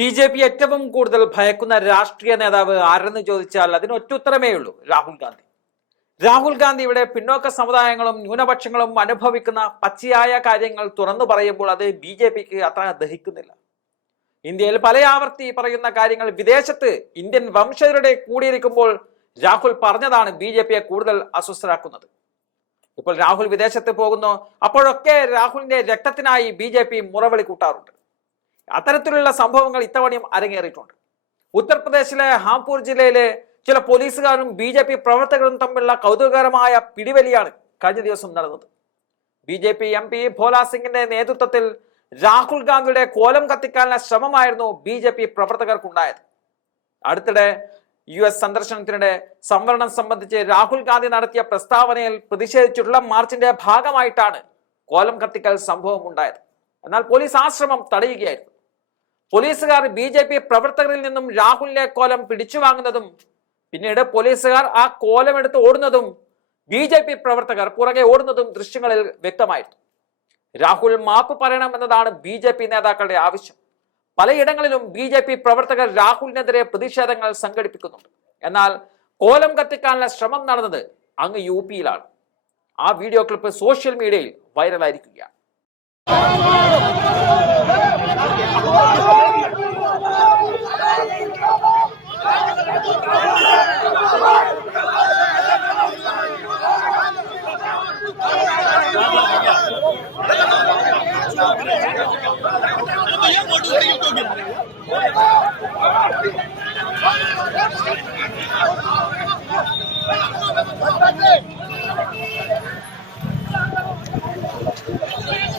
B J P ഏറ്റവും കൂടുതൽ ഭയക്കുന്ന രാഷ്ട്രീയ നേതാവ് ആരെന്ന് ചോദിച്ചാൽ അതിന് ഒറ്റുത്തരമേ ഉള്ളൂ രാഹുൽ ഗാന്ധി. രാഹുൽ ഗാന്ധി ഇവിടെ പിന്നോക്ക സമുദായങ്ങളും ന്യൂനപക്ഷങ്ങളും അനുഭവിക്കുന്ന പച്ചയായ കാര്യങ്ങൾ തുറന്നു പറയുമ്പോൾ അത് ബി ജെ പിക്ക് അത്ര ദഹിക്കുന്നില്ല. ഇന്ത്യയിൽ പല ആവർത്തി പറയുന്ന കാര്യങ്ങൾ വിദേശത്ത് ഇന്ത്യൻ വംശജരുടെ കൂടിയിരിക്കുമ്പോൾ രാഹുൽ പറഞ്ഞതാണ് ബി ജെ പിയെ കൂടുതൽ അസ്വസ്ഥരാക്കുന്നത്. ഇപ്പോൾ രാഹുൽ വിദേശത്ത് പോകുന്നു അപ്പോഴൊക്കെ രാഹുലിന്റെ രക്തത്തിനായി ബി ജെ പി മുറവിളി കൂട്ടാറുണ്ട്. അത്തരത്തിലുള്ള സംഭവങ്ങൾ ഇത്തവണയും അരങ്ങേറിയിട്ടുണ്ട്. ഉത്തർപ്രദേശിലെ ഹാംപൂർ ജില്ലയിലെ ചില പോലീസുകാരും ബി ജെ പി പ്രവർത്തകരും തമ്മിലുള്ള കൗതുകകരമായ പിടിവലിയാണ് കഴിഞ്ഞ ദിവസം നടന്നത്. B J P M P Bhola സിംഗിന്റെ നേതൃത്വത്തിൽ രാഹുൽ ഗാന്ധിയുടെ കോലം കത്തിക്കാനുള്ള ശ്രമമായിരുന്നു ബി ജെ പി പ്രവർത്തകർക്കുണ്ടായത്. അടുത്തിടെ യു എസ് സന്ദർശനത്തിനിടെ സംവരണം സംബന്ധിച്ച് രാഹുൽ ഗാന്ധി നടത്തിയ പ്രസ്താവനയിൽ പ്രതിഷേധിച്ചിട്ടുള്ള മാർച്ചിന്റെ ഭാഗമായിട്ടാണ് കോലം കത്തിക്കൽ സംഭവം ഉണ്ടായത് എന്നാൽ പോലീസ് ആശ്രമം ശ്രമം തടയുകയായിരുന്നു. പോലീസുകാർ ബി ജെ പി പ്രവർത്തകരിൽ നിന്നും രാഹുലിനെ കോലം പിടിച്ചു വാങ്ങുന്നതും പിന്നീട് പോലീസുകാർ ആ കോലം എടുത്ത് ഓടുന്നതും ബി ജെ പി പ്രവർത്തകർ പുറകെ ഓടുന്നതും ദൃശ്യങ്ങളിൽ വ്യക്തമായിരുന്നു. രാഹുൽ മാപ്പ് പറയണമെന്നതാണ് ബി ജെ പി നേതാക്കളുടെ ആവശ്യം. പലയിടങ്ങളിലും ബി ജെ പി പ്രവർത്തകർ രാഹുലിനെതിരെ പ്രതിഷേധങ്ങൾ സംഘടിപ്പിക്കുന്നുണ്ട്. എന്നാൽ കോലം കത്തിക്കാനുള്ള ശ്രമം നടന്നത് അങ്ങ് യു പിയിലാണ്. ആ വീഡിയോ ക്ലിപ്പ് സോഷ്യൽ മീഡിയയിൽ വൈറലായിരിക്കുകയാണ്.